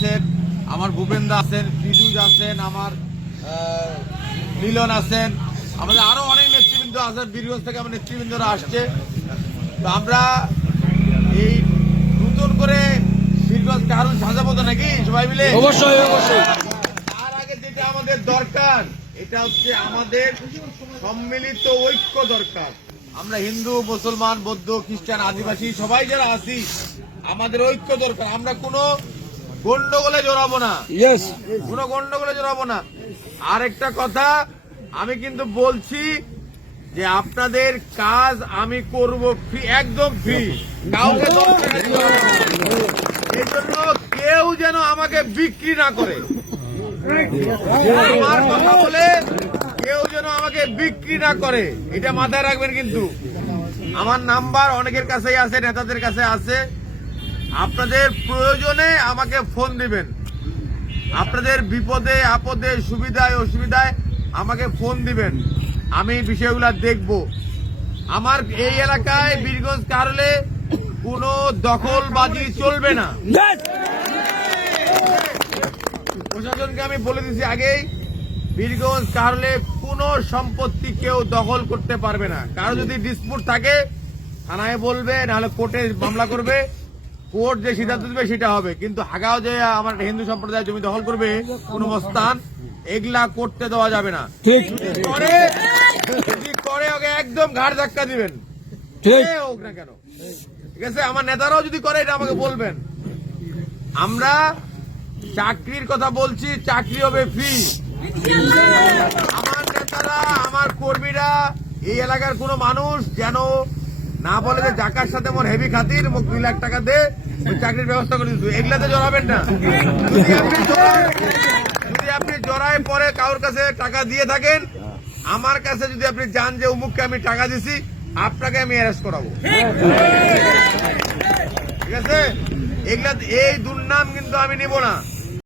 আছেন আমার ভূপেন্দা আছেন ফিরুজ আছেন আমার মিলন আছেন। আমাদের আরও অনেক নেতৃবৃন্দ আছেন বীরগঞ্জ থেকে আমার নেতৃবৃন্দরা আসছে। তো আমরা এই নতুন করে বীরগঞ্জ কারণ সাজাবো তো নাকি সবাই মিলে? অবশ্যই অবশ্যই। তার আগে যেটা আমাদের দরকার এটা হচ্ছে আমাদের সম্মিলিত ঐক্য দরকার। আমরা হিন্দু মুসলমান বৌদ্ধ খ্রিস্টান আদিবাসী সবাই যারা আছি আমাদের ঐক্য দরকার। আমরা কোনো গন্ডগোলে জড়াবো না। কোনো গন্ডগোলে জড়াবো না। আরেকটা কথা আমি কিন্তু বলছি যে আপনাদের কাজ আমি করব ফ্রি একদম ফ্রি কাউকে। এই জন্য কেউ যেন আমাকে বিক্রি না করে। আমার কথা বলে কেউ যেন আমাকে বিক্রি না করে। এটা মাথায় রাখবেন কিন্তু। আমার নাম্বার অনেকের কাছেই আছে নেতাদের কাছে আছে। আপনাদের প্রয়োজনে আমাকে ফোন দিবেন। আপনাদের বিপদে, আপদে, সুবিধায়, অসুবিধায় আমাকে ফোন দিবেন। আমি বিষয়গুলো দেখব। আমার এই এলাকায় বীরগঞ্জ কারলে কোনো দখলবাজি চলবে না। প্রশাসনকে আমি বলে দিছি আগেই, বীরগঞ্জ কারলে কোনো সম্পত্তি কেউ দখল করতে পারবে না। কারও যদি ডিসপুট থাকে, থানায় বলবে, নাহলে কোর্টে মামলা করবে। কোর্ট যে সিদ্ধান্ত দেবে সেটা হবে। কিন্তু হাগাও যে আমার হিন্দু সম্প্রদায় জমি দখল করবে কোন মস্তান এগুলা করতে দেওয়া যাবে না। যদি করে ওকে একদম ঘাড় ধাক্কা দিবেন। হোক না কেন। ঠিক আছে? আমার নেতারাও যদি করে এটা আমাকে বলবেন। আমরা চাকরির কথা বলছি চাকরি হবে ফ্রি। আমার নেতারা আমার কর্মীরা এই এলাকার কোনো মানুষ যেন না বলে যে জাকার সাথে মোর হেভি খাতির, মোক দুই লাখ টাকা দে, ওই চাকরির ব্যবস্থা করে দিচ্ছি এগুলাতে জড়াবেন না। যদি আপনি জড়ায়- পরে কারোর কাছে টাকা দিয়ে থাকেন, আমার কাছে যদি আপনি জান যে অমুককে আমি টাকা দিছি, আপনাকে আমি অ্যারেস্ট করাবো। ঠিক আছে? এগুলা এই দুর্নাম কিন্তু আমি নিব না।